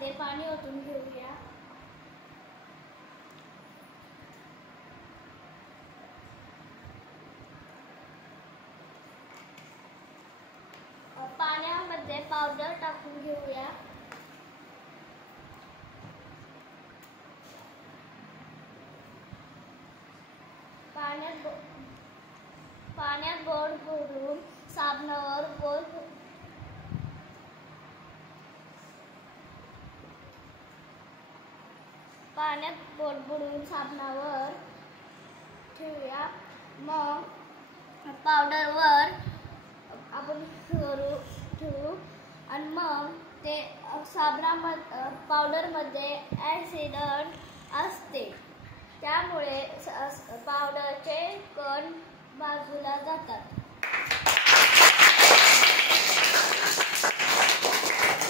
पाण्यामध्ये पाणी ओतून घेऊया. पाण्यामध्ये पावडर टाकून घेऊया. पाण्यात बोट बुडवून साबणावर गोल ठेवूया. मग पावडरवर आपण ठेवू आणि मग ते पावडरमध्ये ॲसिड असते, त्यामुळे पावडरचे कण बाजूला जातात.